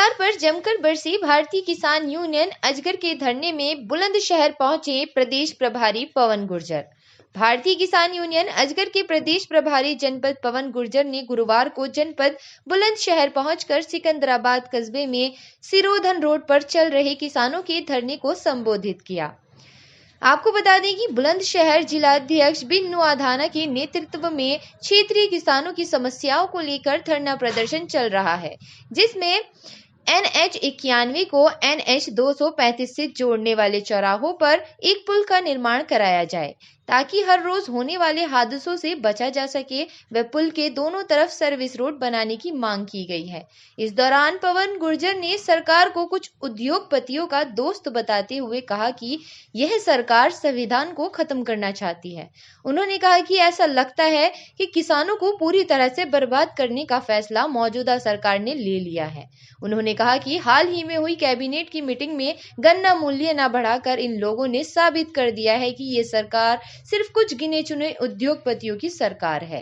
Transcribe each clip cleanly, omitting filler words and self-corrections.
सरकार पर जमकर बरसी भारतीय किसान यूनियन अजगर के धरने में बुलंदशहर पहुंचे प्रदेश प्रभारी पवन गुर्जर। भारतीय किसान यूनियन अजगर के प्रदेश प्रभारी जनपद पवन गुर्जर ने गुरुवार को जनपद बुलंदशहर पहुंचकर सिकंदराबाद कस्बे में सिरोधन रोड पर चल रहे किसानों के धरने को संबोधित किया। आपको बता दें कि बुलंदशहर जिलाध्यक्ष बिन्नू आधाना के नेतृत्व में क्षेत्रीय किसानों की समस्याओं को लेकर धरना प्रदर्शन चल रहा है, जिसमें NH 91 को NH 235 से जोड़ने वाले चौराहों पर एक पुल का निर्माण कराया जाए ताकि हर रोज होने वाले हादसों से बचा जा सके व पुल के दोनों तरफ सर्विस रोड बनाने की मांग की गई है। इस दौरान पवन गुर्जर ने सरकार को कुछ उद्योगपतियों का दोस्त बताते हुए कहा कि यह सरकार संविधान को खत्म करना चाहती है। उन्होंने कहा कि ऐसा लगता है कि किसानों को पूरी तरह से बर्बाद करने का फैसला मौजूदा सरकार ने ले लिया है। उन्होंने कहा कि हाल ही में हुई कैबिनेट की मीटिंग में गन्ना मूल्य न बढ़ाकर इन लोगों ने साबित कर दिया है कि ये सरकार सिर्फ कुछ गिने चुने उद्योगपतियों की सरकार है।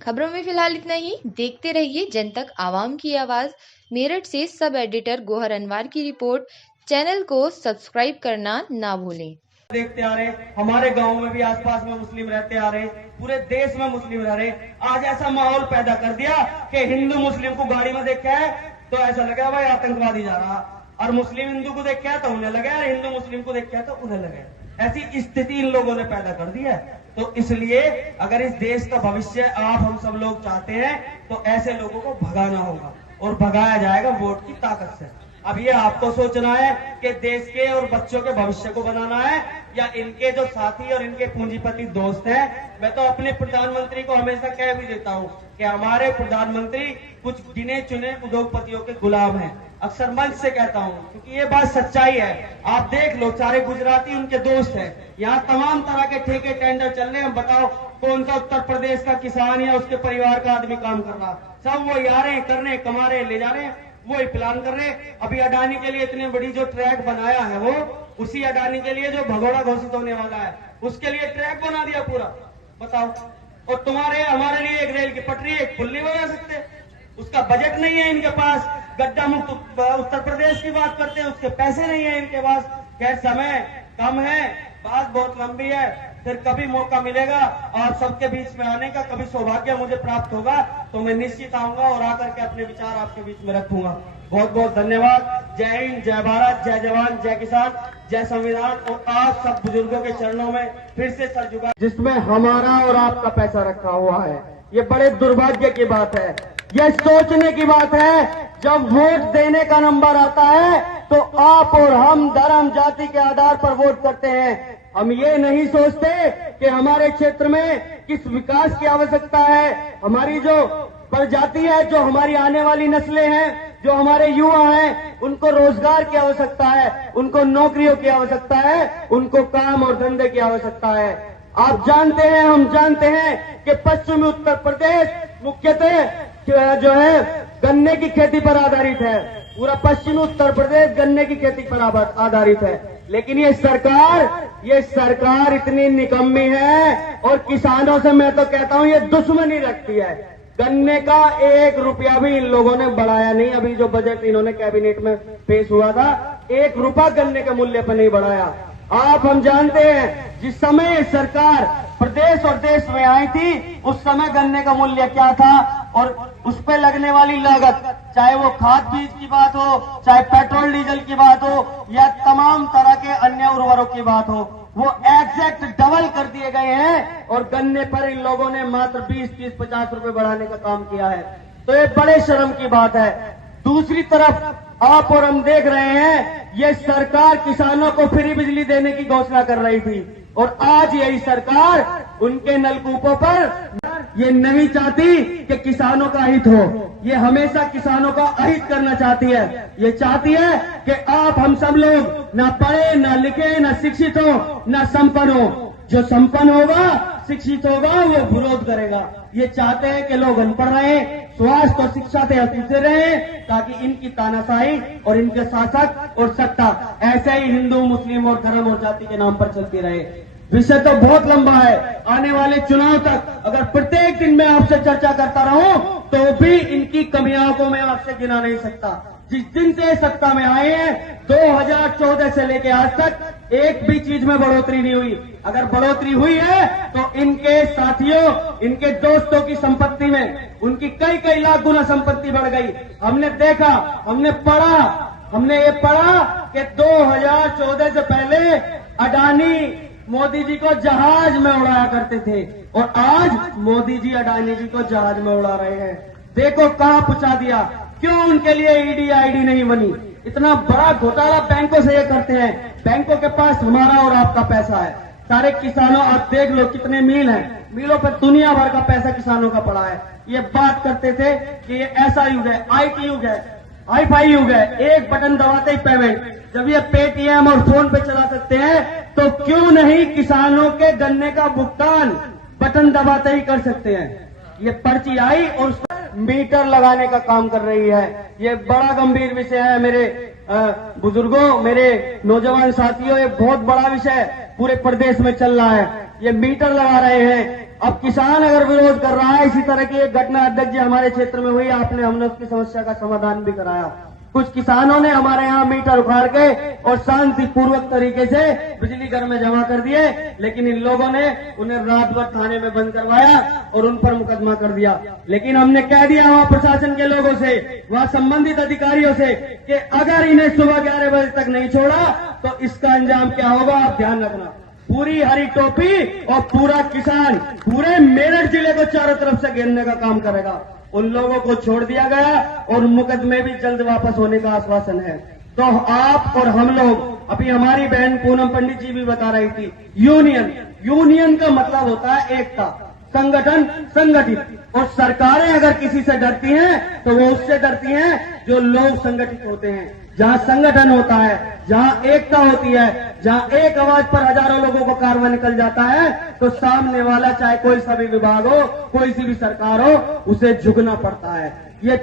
खबरों में फिलहाल इतना ही। देखते रहिए जनतक आवाम की आवाज। मेरठ से सब एडिटर गोहर अनवर की रिपोर्ट। चैनल को सब्सक्राइब करना ना भूलें। देखते आ रहे, हमारे गांव में भी आसपास में मुस्लिम रहते आ रहे, पूरे देश में मुस्लिम रह रहे। आज ऐसा माहौल पैदा कर दिया कि हिंदू मुस्लिम को गाड़ी में देखा है तो ऐसा लगा भाई आतंकवादी जा रहा, और मुस्लिम हिंदू को देखा है तो उन्हें लगा, और हिंदू मुस्लिम को देखा है तो उन्हें लगा। ऐसी स्थिति इन लोगों ने पैदा कर दी है। तो इसलिए अगर इस देश का भविष्य आप हम सब लोग चाहते हैं तो ऐसे लोगों को भगाना होगा, और भगाया जाएगा वोट की ताकत से। अब ये आपको सोचना है कि देश के और बच्चों के भविष्य को बनाना है या इनके जो साथी और इनके पूंजीपति दोस्त हैं। मैं तो अपने प्रधानमंत्री को हमेशा कह भी देता हूं कि हमारे प्रधानमंत्री कुछ गिने चुने उद्योगपतियों के गुलाम हैं। अक्सर मंच से कहता हूं क्योंकि ये बात सच्चाई है। आप देख लो, सारे गुजराती उनके दोस्त हैं। यहाँ तमाम तरह के ठेके टेंडर चल रहे हैं। बताओ कौन सा उत्तर प्रदेश का किसान या उसके परिवार का आदमी काम कर रहा? सब वो आ रहे, कर रहे, कमा रहे, ले जा रहे हैं, वो ही प्लान कर रहे हैं। अभी अडानी के लिए इतनी बड़ी जो ट्रैक बनाया है, वो उसी अडानी के लिए जो भगोड़ा घोषित होने वाला है उसके लिए ट्रैक बना दिया पूरा। बताओ, और तुम्हारे हमारे लिए एक रेल की पटरी, एक पुल नहीं बना सकते? उसका बजट नहीं है इनके पास। गड्ढा मुक्त उत्तर प्रदेश की बात करते हैं, उसके पैसे नहीं है इनके पास। खैर, समय कम है, बात बहुत लंबी है। फिर कभी मौका मिलेगा आप सबके बीच में आने का, कभी सौभाग्य मुझे प्राप्त होगा तो मैं निश्चित आऊंगा और आकर के अपने विचार आपके बीच में रखूंगा। बहुत बहुत धन्यवाद। जय हिंद, जय भारत, जय जवान, जय किसान, जय संविधान। और आप सब बुजुर्गों के चरणों में फिर से सर झुका, जिसमें हमारा और आपका पैसा रखा हुआ है। ये बड़े दुर्भाग्य की बात है। ये सोचने की बात है, जब वोट देने का नंबर आता है तो आप और हम धर्म जाति के आधार पर वोट करते हैं। हम ये नहीं सोचते कि हमारे क्षेत्र में किस विकास की आवश्यकता है। हमारी जो प्रजाति है, जो हमारी आने वाली नस्लें हैं, जो हमारे युवा हैं, उनको रोजगार की आवश्यकता है, उनको नौकरियों की आवश्यकता है, उनको काम और धंधे की आवश्यकता है। आप जानते हैं, हम जानते हैं कि पश्चिमी उत्तर प्रदेश मुख्यतः जो है गन्ने की खेती पर आधारित है। पूरा पश्चिमी उत्तर प्रदेश गन्ने की खेती पर आधारित है। लेकिन ये सरकार इतनी निकम्मी है और किसानों से मैं तो कहता हूं ये दुश्मनी रखती है। गन्ने का 1 रुपया भी इन लोगों ने बढ़ाया नहीं। अभी जो बजट इन्होंने कैबिनेट में पेश हुआ था, 1 रुपया गन्ने के मूल्य पर नहीं बढ़ाया। आप हम जानते हैं जिस समय सरकार प्रदेश और देश में आई थी उस समय गन्ने का मूल्य क्या था और उस पर लगने वाली लागत, चाहे वो खाद बीज की बात हो, चाहे पेट्रोल डीजल की बात हो या तमाम तरह के अन्य उर्वरकों की बात हो, वो एग्जैक्ट डबल कर दिए गए हैं। और गन्ने पर इन लोगों ने मात्र 20, 30, 50 रुपए बढ़ाने का काम किया है। तो ये बड़े शर्म की बात है। दूसरी तरफ आप और हम देख रहे हैं, ये सरकार किसानों को फ्री बिजली देने की घोषणा कर रही थी और आज यही सरकार उनके नलकूपों पर ये नहीं चाहती कि किसानों का हित हो। ये हमेशा किसानों का अहित करना चाहती है। ये चाहती है कि आप हम सब लोग ना पढ़े, ना लिखे, ना शिक्षित हो, ना संपन्न हो। जो संपन्न होगा, शिक्षित होगा, वो विरोध करेगा। ये चाहते हैं कि लोग अनपढ़ रहे, स्वास्थ्य और शिक्षा से अछूते रहे, ताकि इनकी तानाशाही और इनके शासक और सत्ता ऐसे ही हिंदू, मुस्लिम और धर्म और जाति के नाम पर चलती रहे। विषय तो बहुत लंबा है। आने वाले चुनाव तक अगर प्रत्येक दिन मैं आपसे चर्चा करता रहूं तो भी इनकी कमियों को मैं आपसे गिना नहीं सकता। जिस दिन से सत्ता में आए हैं 2014 से लेके आज तक एक भी चीज में बढ़ोतरी नहीं हुई। अगर बढ़ोतरी हुई है तो इनके साथियों, इनके दोस्तों की संपत्ति में उनकी कई कई लाख गुना संपत्ति बढ़ गई। हमने देखा, हमने ये पढ़ा कि 2014 से पहले अडानी मोदी जी को जहाज में उड़ाया करते थे और आज मोदी जी अडानी जी को जहाज में उड़ा रहे हैं। देखो कहां पहुंचा दिया। क्यों उनके लिए ईडी आईडी नहीं बनी? इतना बड़ा घोटाला बैंकों से ये करते हैं। बैंकों के पास हमारा और आपका पैसा है। सारे किसानों, आप देख लो कितने मील हैं, मीलों पर दुनिया भर का पैसा किसानों का पड़ा है। ये बात करते थे कि ये ऐसा युग है, IT युग है, हाई-फाई युग है, एक बटन दबाते ही पेमेंट। जब ये पेटीएम और फोन पे चला सकते हैं तो क्यों नहीं किसानों के गन्ने का भुगतान बटन दबाते ही कर सकते हैं? ये पर्ची आई और उस पर मीटर लगाने का काम कर रही है। ये बड़ा गंभीर विषय है मेरे बुजुर्गों, मेरे नौजवान साथियों, ये बहुत बड़ा विषय पूरे प्रदेश में चल रहा है। ये मीटर लगा रहे हैं। अब किसान अगर विरोध कर रहा है, इसी तरह की एक घटना अध्यक्ष जी हमारे क्षेत्र में हुई, हमने उसकी समस्या का समाधान भी कराया। कुछ किसानों ने हमारे यहाँ मीटर उखाड़ के और शांतिपूर्वक तरीके से बिजली घर में जमा कर दिए, लेकिन इन लोगों ने उन्हें रात भर थाने में बंद करवाया और उन पर मुकदमा कर दिया। लेकिन हमने कह दिया वहाँ प्रशासन के लोगों से, वहाँ संबंधित अधिकारियों से कि अगर इन्हें सुबह 11 बजे तक नहीं छोड़ा तो इसका अंजाम क्या होगा आप ध्यान रखना। पूरी हरी टोपी और पूरा किसान पूरे मेरठ जिले को चारों तरफ से घेरने का काम करेगा। उन लोगों को छोड़ दिया गया और मुकदमे भी जल्द वापस होने का आश्वासन है। तो आप और हम लोग, अभी हमारी बहन पूनम पंडित जी भी बता रही थी, यूनियन का मतलब होता है एकता, संगठन, संगठित। और सरकारें अगर किसी से डरती हैं तो वो उससे डरती हैं जो लोग संगठित होते हैं। जहां संगठन होता है, जहां एकता होती है, जहां एक आवाज पर हजारों लोगों को कारवा निकल जाता है तो सामने वाला चाहे कोई सा भी विभाग हो, कोई सी भी सरकार हो, उसे झुकना पड़ता है। ये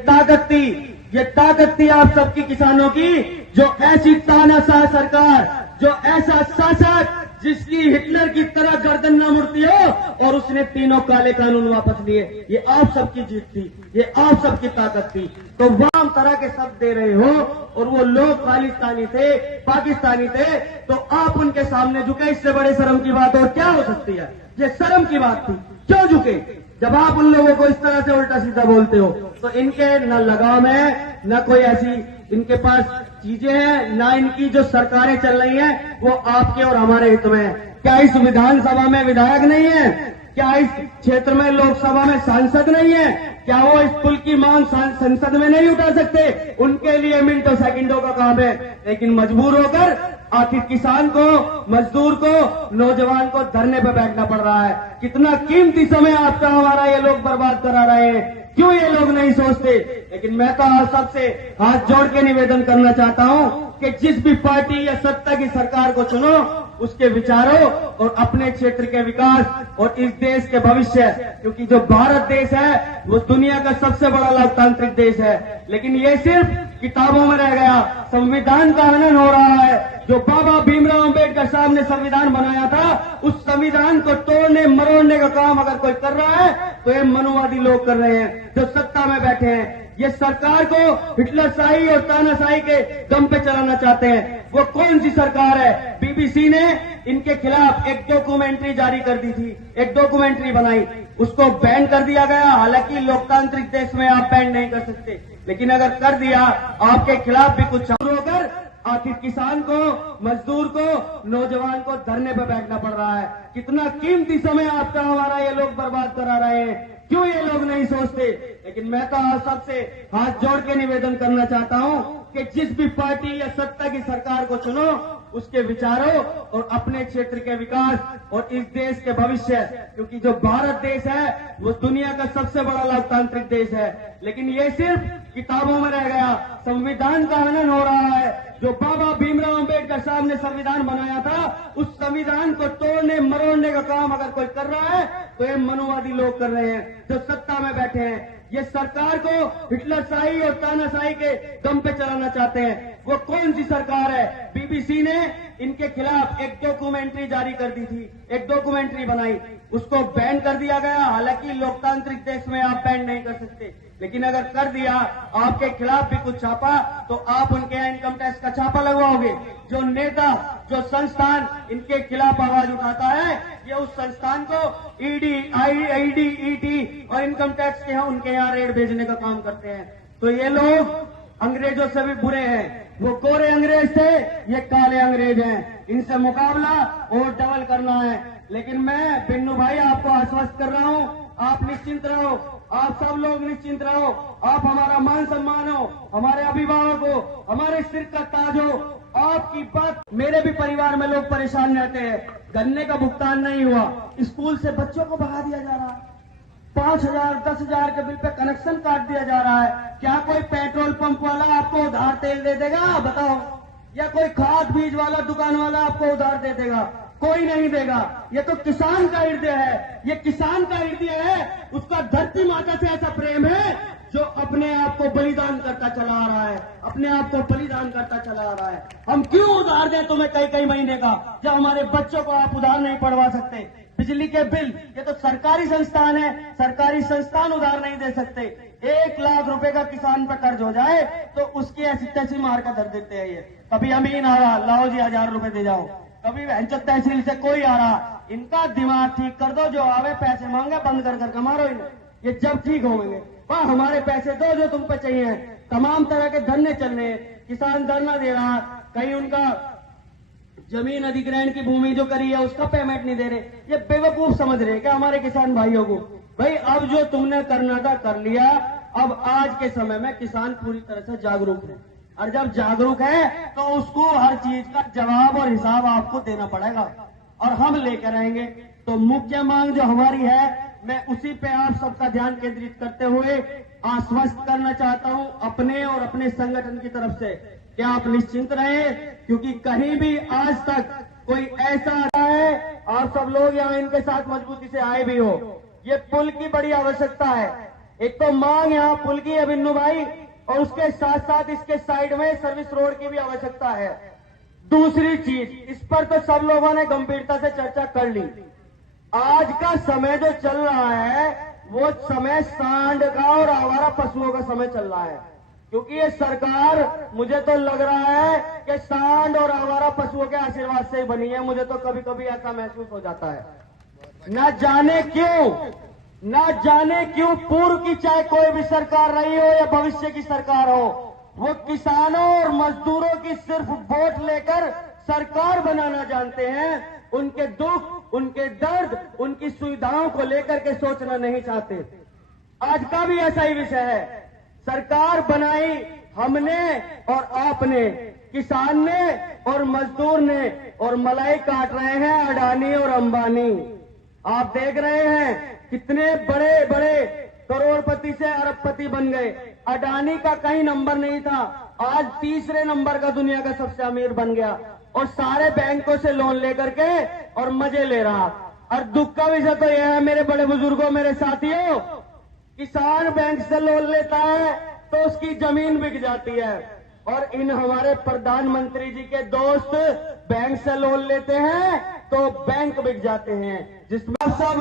ताकत थी आप सबकी किसानों की, जो ऐसी तानाशाह सरकार, जो ऐसा शासक जिसकी हिटलर की तरह गर्दन न मुड़ती हो और उसने तीनों काले कानून वापस लिए, ये आप सबकी जीत थी, ये आप सबकी ताकत थी। तो वाम तरह के शब्द दे रहे हो और वो लोग खालिस्तानी थे, पाकिस्तानी थे, तो आप उनके सामने झुके। इससे बड़े शर्म की बात और क्या हो सकती है? ये शर्म की बात थी। क्यों झुके? जब आप उन लोगों को इस तरह से उल्टा सीधा बोलते हो तो इनके न लगाम है, न कोई ऐसी इनके पास चीजें हैं, ना इनकी जो सरकारें चल रही हैं वो आपके और हमारे हित में है। क्या इस विधानसभा में विधायक नहीं है? क्या इस क्षेत्र में लोकसभा में सांसद नहीं है? क्या वो इस पुल की मांग संसद में नहीं उठा सकते? उनके लिए मिनटों सेकंडों का काम है, लेकिन मजबूर होकर आखिर किसान को, मजदूर को, नौजवान को धरने पर बैठना पड़ रहा है। कितना कीमती समय आपका हमारा ये लोग बर्बाद करा रहे हैं। क्यों ये लोग नहीं सोचते? लेकिन मैं तो आप सबसे हाथ जोड़ के निवेदन करना चाहता हूं कि जिस भी पार्टी या सत्ता की सरकार को चुनो, उसके विचारों और अपने क्षेत्र के विकास और इस देश के भविष्य, क्योंकि जो भारत देश है वो दुनिया का सबसे बड़ा लोकतांत्रिक देश है, लेकिन ये सिर्फ किताबों में रह गया। संविधान का हनन हो रहा है। जो बाबा भीमराव अंबेडकर साहब ने संविधान बनाया था, उस संविधान को तोड़ने मरोड़ने का काम अगर कोई कर रहा है तो ये मनुवादी लोग कर रहे हैं जो सत्ता में बैठे हैं। ये सरकार को हिटलरशाही और तानाशाही के दम पे चलाना चाहते हैं। वो कौन सी सरकार है? बीबीसी ने इनके खिलाफ एक डॉक्यूमेंट्री जारी कर दी थी, एक डॉक्यूमेंट्री बनाई, उसको बैन कर दिया गया। हालांकि लोकतांत्रिक देश में आप बैन नहीं कर सकते, लेकिन अगर कर दिया आपके खिलाफ भी कुछ होकर आखिर किसान को, मजदूर को, नौजवान को धरने पर बैठना पड़ रहा है। कितना कीमती समय आपका हमारा ये लोग बर्बाद करा रहे हैं। क्यों ये लोग नहीं सोचते? लेकिन मैं तो आप सबसे हाथ जोड़ के निवेदन करना चाहता हूं कि जिस भी पार्टी या सत्ता की सरकार को चुनो, उसके विचारों और अपने क्षेत्र के विकास और इस देश के भविष्य, क्योंकि जो भारत देश है वो दुनिया का सबसे बड़ा लोकतांत्रिक देश है, लेकिन ये सिर्फ किताबों में रह गया। संविधान का हनन हो रहा है। जो बाबा भीमराव अंबेडकर साहब ने संविधान बनाया था, उस संविधान को तोड़ने मरोड़ने का काम अगर कोई कर रहा है तो ये मनुवादी लोग कर रहे हैं जो सत्ता में बैठे हैं। ये सरकार को हिटलरशाही और तानाशाही के दम पे चलाना चाहते हैं। वो कौन सी सरकार है? बीबीसी ने इनके खिलाफ एक डॉक्यूमेंट्री जारी कर दी थी, एक डॉक्यूमेंट्री बनाई, उसको बैन कर दिया गया। हालांकि लोकतांत्रिक देश में आप बैन नहीं कर सकते, लेकिन अगर कर दिया, आपके खिलाफ भी कुछ छापा, तो आप उनके यहाँ इनकम टैक्स का छापा लगवाओगे। जो नेता, जो संस्थान इनके खिलाफ आवाज उठाता है, ये उस संस्थान को ईडी, आईडी, ईटी और इनकम टैक्स के यहाँ उनके यहाँ रेड भेजने का काम करते हैं। तो ये लोग अंग्रेजों से भी बुरे हैं। वो गोरे अंग्रेज थे, ये काले अंग्रेज हैं। इनसे मुकाबला और डबल करना है। लेकिन मैं बिन्नू भाई आपको आश्वस्त कर रहा हूं, आप निश्चिंत रहो, आप सब लोग निश्चिंत रहो। आप हमारा मान सम्मान हो, हमारे अभिभावक हो, हमारे सिर का ताज हो। आपकी बात, मेरे भी परिवार में लोग परेशान रहते हैं। गन्ने का भुगतान नहीं हुआ, स्कूल से बच्चों को भगा दिया जा रहा है, 5,000 10,000 के बिल पे कनेक्शन काट दिया जा रहा है। क्या कोई पेट्रोल पंप वाला आपको उधार तेल दे देगा? बताओ। या कोई खाद बीज वाला दुकान वाला आपको उधार दे देगा? कोई नहीं देगा। ये तो किसान का हृदय है, ये किसान का हृदय है। उसका धरती माता से ऐसा प्रेम है जो अपने आप को बलिदान करता चला आ रहा है, अपने आप को बलिदान करता चला आ रहा है। हम क्यों उधार दें तुम्हें कई कई महीने का, जब हमारे बच्चों को आप उधार नहीं पढ़वा सकते? बिजली के बिल, ये तो सरकारी संस्थान है, सरकारी संस्थान उधार नहीं दे सकते। 1 लाख रुपए का किसान पर कर्ज हो जाए तो उसकी ऐसी तैसी मार का दर देते हैं। ये कभी अमीन आ रहा, लाओ जी 1000 रुपए दे जाओ, कभी वेंचर तहसील से कोई आ रहा, इनका दिमाग ठीक कर दो। जो आवे पैसे मांगे बंद कर कर मारो इन्हें, ये जब ठीक होंगे। वाह, हमारे पैसे दो जो तुम पे चाहिए। तमाम तरह के धरने चल रहे हैं, किसान धरना दे रहा, कहीं उनका जमीन अधिग्रहण की भूमि जो करी है उसका पेमेंट नहीं दे रहे। ये बेवकूफ समझ रहे क्या हमारे किसान भाइयों को? भाई अब जो तुमने करना था कर लिया। अब आज के समय में किसान पूरी तरह से जागरूक है, और जब जागरूक है तो उसको हर चीज का जवाब और हिसाब आपको देना पड़ेगा, और हम लेकर आएंगे। तो मुख्य मांग जो हमारी है, मैं उसी पे आप सबका ध्यान केंद्रित करते हुए आश्वस्त करना चाहता हूं अपने और अपने संगठन की तरफ से कि आप निश्चिंत रहें, क्योंकि कहीं भी आज तक कोई ऐसा आता है, आप सब लोग यहाँ इनके साथ मजबूती से आए भी हो। ये पुल की बड़ी आवश्यकता है। एक तो मांग यहाँ पुल की है बिन्नू भाई, और उसके साथ साथ इसके साइड में सर्विस रोड की भी आवश्यकता है। दूसरी चीज, इस पर तो सब लोगों ने गंभीरता से चर्चा कर ली। आज का समय जो चल रहा है वो समय सांड का और आवारा पशुओं का समय चल रहा है, क्योंकि ये सरकार, मुझे तो लग रहा है कि सांड और आवारा पशुओं के आशीर्वाद से ही बनी है। मुझे तो कभी कभी ऐसा महसूस हो जाता है। न जाने क्यों पूर्व की चाहे कोई भी सरकार रही हो या भविष्य की सरकार हो, वो किसानों और मजदूरों की सिर्फ वोट लेकर सरकार बनाना जानते हैं। उनके दुख, उनके दर्द, उनकी सुविधाओं को लेकर के सोचना नहीं चाहते। आज का भी ऐसा ही विषय है। सरकार बनाई हमने और आपने, किसान ने और मजदूर ने, और मलाई काट रहे हैं अडानी और अंबानी। आप देख रहे हैं कितने बड़े बड़े करोड़पति से अरबपति बन गए। अडानी का कहीं नंबर नहीं था, आज तीसरे नंबर का दुनिया का सबसे अमीर बन गया, और सारे बैंकों से लोन लेकर के और मजे ले रहा। और दुख का विषय तो यह है मेरे बड़े बुजुर्गों, मेरे साथियों, किसान बैंक से लोन लेता है तो उसकी जमीन बिक जाती है, और इन हमारे प्रधानमंत्री जी के दोस्त बैंक से लोन लेते हैं तो बैंक बिक जाते हैं। जिसमें आप सब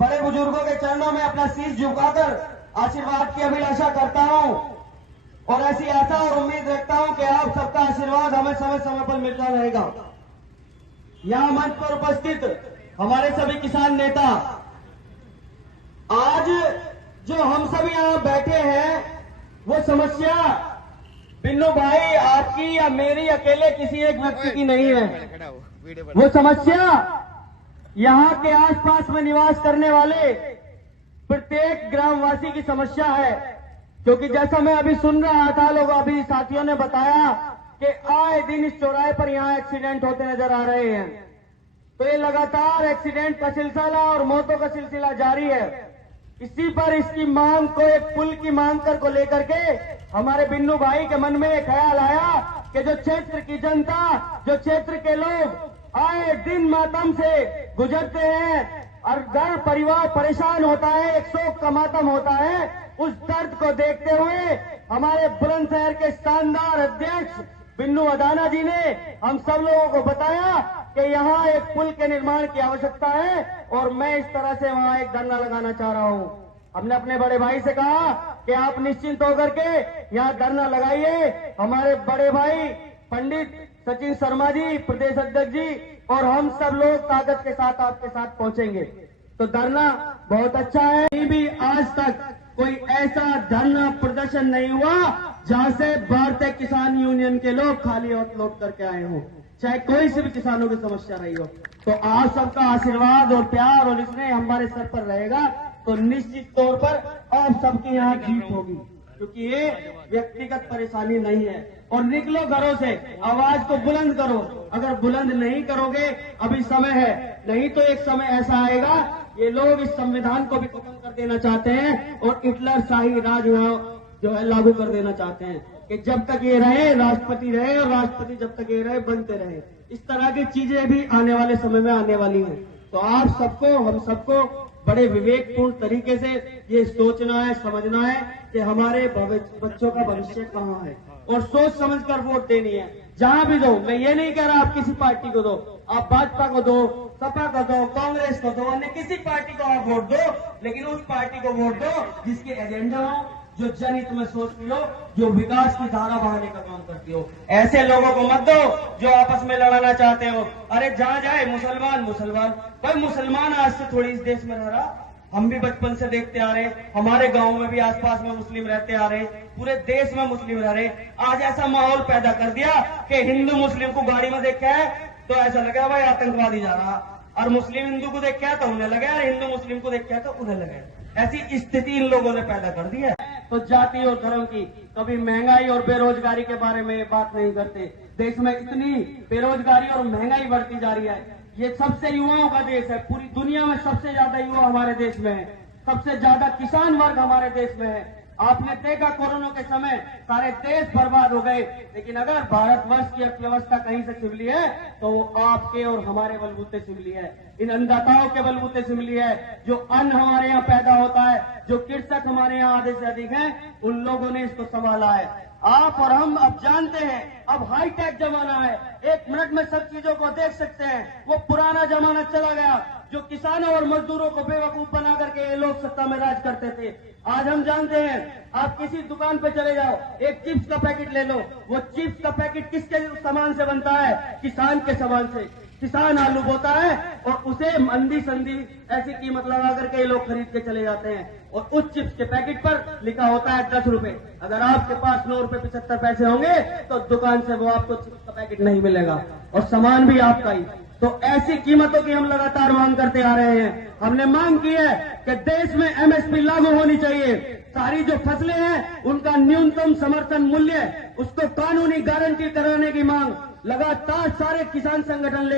बड़े बुजुर्गों के चरणों में अपना शीश झुकाकर आशीर्वाद की अभिलाषा करता हूं, और ऐसी आशा और उम्मीद रखता हूं कि आप सबका आशीर्वाद हमें समय समय पर मिलता रहेगा। यहां मंच पर उपस्थित हमारे सभी किसान नेता, आज जो हम सब यहां बैठे हैं, वो समस्या बिन्नू भाई आपकी या मेरी अकेले किसी एक व्यक्ति की नहीं है। वो समस्या यहाँ के आसपास में निवास करने वाले प्रत्येक ग्रामवासी की समस्या है। क्योंकि जैसा मैं अभी सुन रहा था, लोग अभी साथियों ने बताया कि आए दिन इस चौराहे पर यहाँ एक्सीडेंट होते नजर आ रहे हैं। तो ये लगातार एक्सीडेंट का सिलसिला और मौतों का सिलसिला जारी है। इसी पर इसकी मांग को, एक पुल की मांग को लेकर के हमारे बिन्नू भाई के मन में एक ख्याल आया कि जो क्षेत्र की जनता, जो क्षेत्र के लोग आए दिन मातम से गुजरते हैं, और घर परिवार परेशान होता है, एक शोक का मातम होता है। उस दर्द को देखते हुए हमारे बुलंदशहर के शानदार अध्यक्ष बिन्नू अदाना जी ने हम सब लोगों को बताया कि यहाँ एक पुल के निर्माण की आवश्यकता है और मैं इस तरह से वहाँ एक धरना लगाना चाह रहा हूँ। हमने अपने बड़े भाई से कहा कि आप निश्चिंत होकर के यहाँ धरना लगाइए। हमारे बड़े भाई पंडित सचिन शर्मा जी, प्रदेश अध्यक्ष जी और हम सब लोग ताकत के साथ आपके साथ पहुंचेंगे। तो धरना बहुत अच्छा है। कहीं भी आज तक कोई ऐसा धरना प्रदर्शन नहीं हुआ जहां से भारतीय किसान यूनियन के लोग खाली हाथ लौट करके आए हों, चाहे कोई सी भी किसानों की समस्या रही हो। तो आप सबका आशीर्वाद और प्यार और इसमें हमारे सर पर रहेगा तो निश्चित तौर पर आप सबकी यहाँ जीत होगी, क्योंकि ये व्यक्तिगत परेशानी नहीं है। और निकलो घरों से, आवाज को बुलंद करो। अगर बुलंद नहीं करोगे, अभी समय है, नहीं तो एक समय ऐसा आएगा ये लोग इस संविधान को भी खत्म कर देना चाहते हैं और हिटलर शाही राज जो है लागू कर देना चाहते हैं कि जब तक ये रहे राष्ट्रपति रहे और राष्ट्रपति जब तक ये रहे बनते रहे। इस तरह की चीजें भी आने वाले समय में आने वाली हैं। तो आप सबको, हम सबको बड़े विवेकपूर्ण तरीके से ये सोचना है, समझना है कि हमारे बच्चों का भविष्य कहाँ है और सोच समझकर वोट देनी है। जहां भी दो, मैं ये नहीं कह रहा आप किसी पार्टी को दो, आप भाजपा को दो, सपा को दो, कांग्रेस को दो, अन्य किसी पार्टी को आप वोट दो, लेकिन उस पार्टी को वोट दो जिसके एजेंडा हो, जो जनहित में सोचती हो, जो विकास की धारा बहाने का काम करती हो। ऐसे लोगों को मत दो जो आपस में लड़ाना चाहते हो। अरे जहां जाए मुसलमान मुसलमान, कोई मुसलमान आज से थोड़ी इस देश में रह रहा। हम भी बचपन से देखते आ रहे, हमारे गांव में भी आसपास में मुस्लिम रहते आ रहे, पूरे देश में मुस्लिम रह रहे। आज ऐसा माहौल पैदा कर दिया कि हिंदू मुस्लिम को गाड़ी में देखा है तो ऐसा लगा भाई आतंकवादी जा रहा, और मुस्लिम हिंदू को देखा है तो उन्हें लगा, और हिंदू मुस्लिम को देखा है तो उन्हें लगा। ऐसी स्थिति इन लोगों ने पैदा कर दी है। तो जाति और धर्म की, कभी महंगाई और बेरोजगारी के बारे में बात नहीं करते। देश में इतनी बेरोजगारी और महंगाई बढ़ती जा रही है। ये सबसे युवाओं का देश है, पूरी दुनिया में सबसे ज्यादा युवा हमारे देश में है, सबसे ज्यादा किसान वर्ग हमारे देश में है। आपने देखा कोरोना के समय सारे देश बर्बाद हो गए, लेकिन अगर भारतवर्ष की अर्थव्यवस्था कहीं से सिमली है तो वो आपके और हमारे बलबूते सिमली है, इन अन्नदाताओं के बलबूते सिमली है। जो अन्न हमारे यहाँ पैदा होता है, जो कृषक हमारे यहाँ आधे से अधिक हैं, उन लोगों ने इसको संभाला है। आप और हम अब जानते हैं, अब हाईटेक जमाना है, 1 मिनट में सब चीजों को देख सकते हैं। वो पुराना जमाना चला गया जो किसानों और मजदूरों को बेवकूफ बना करके ये लोग सत्ता में राज करते थे। आज हम जानते हैं, आप किसी दुकान पे चले जाओ, एक चिप्स का पैकेट ले लो, वो चिप्स का पैकेट किसके सामान से बनता है? किसान के सामान से। किसान आलू बोता है और उसे मंदी संदी ऐसी कीमत लगा करके ये लोग खरीद के चले जाते हैं, और उस चिप्स के पैकेट पर लिखा होता है 10 रुपए। अगर आपके पास 9 रुपए 75 पैसे होंगे तो दुकान से वो आपको चिप्स का पैकेट नहीं मिलेगा और सामान भी आपका ही। तो ऐसी कीमतों की हम लगातार मांग करते आ रहे हैं। हमने मांग की है कि देश में एमएसपी लागू होनी चाहिए। सारी जो फसलें हैं उनका न्यूनतम समर्थन मूल्य, उसको कानूनी गारंटी कराने की मांग लगातार सारे किसान संगठन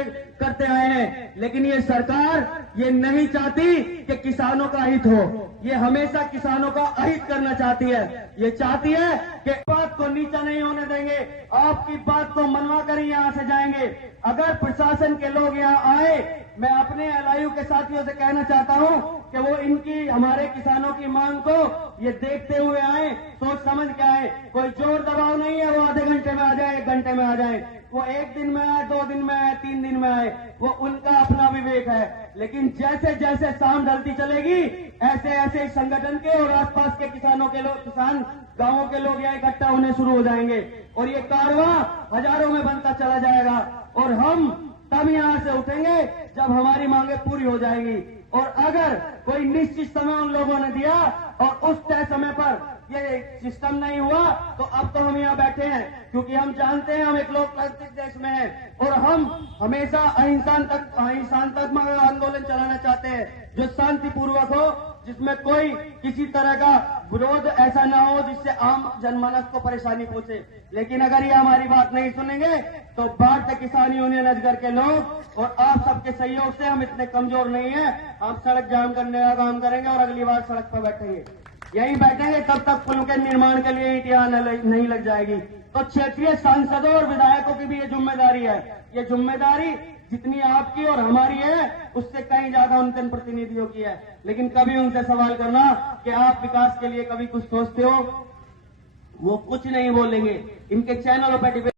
करते आए हैं। लेकिन ये सरकार ये नहीं चाहती कि किसानों का हित हो, ये हमेशा किसानों का अहित करना चाहती है। ये चाहती है कि बात को नीचा नहीं होने देंगे, आपकी बात को मनवा कर ही यहाँ से जाएंगे। अगर प्रशासन के लोग यहाँ आए, मैं अपने एलआईयू के साथियों से कहना चाहता हूँ कि वो इनकी, हमारे किसानों की मांग को ये देखते हुए आए, सोच समझ के आए। कोई जोर दबाव नहीं है, वो आधे घंटे में आ जाए, 1 घंटे में आ जाए, वो 1 दिन में आए, 2 दिन में आए, 3 दिन में आए, वो उनका अपना विवेक है। लेकिन जैसे जैसे शाम ढलती चलेगी, ऐसे ऐसे संगठन के और आसपास के किसानों के लोग, किसान गांवों के लोग यहाँ इकट्ठा होने शुरू हो जाएंगे और ये कारवां हजारों में बनता चला जाएगा। और हम तब यहाँ से उठेंगे जब हमारी मांगे पूरी हो जाएंगी। और अगर कोई निश्चित समय उन लोगों ने दिया और उस तय समय पर ये सिस्टम नहीं हुआ, तो अब तो हम यहाँ बैठे हैं, क्योंकि हम जानते हैं हम एक लोकतांत्रिक देश में हैं और हम हमेशा अहिंसात्मक आंदोलन चलाना चाहते हैं जो शांतिपूर्वक हो, जिसमें कोई किसी तरह का विरोध ऐसा ना हो जिससे आम जनमानस को परेशानी पहुंचे। लेकिन अगर ये हमारी बात नहीं सुनेंगे तो भारतीय किसान यूनियन अजगर के लोग और आप सबके सहयोग से, हम इतने कमजोर नहीं है, हम सड़क जाम करने का काम करेंगे और अगली बार सड़क पर बैठेंगे, यहीं बैठेंगे तब तक पुल के निर्माण के लिए ईंट यहाँ नहीं लग जाएगी। तो क्षेत्रीय सांसदों और विधायकों की भी ये जिम्मेदारी है। ये जिम्मेदारी जितनी आपकी और हमारी है उससे कहीं ज्यादा उन जनप्रतिनिधियों की है। लेकिन कभी उनसे सवाल करना कि आप विकास के लिए कभी कुछ सोचते हो, वो कुछ नहीं बोलेंगे। इनके चैनलों पर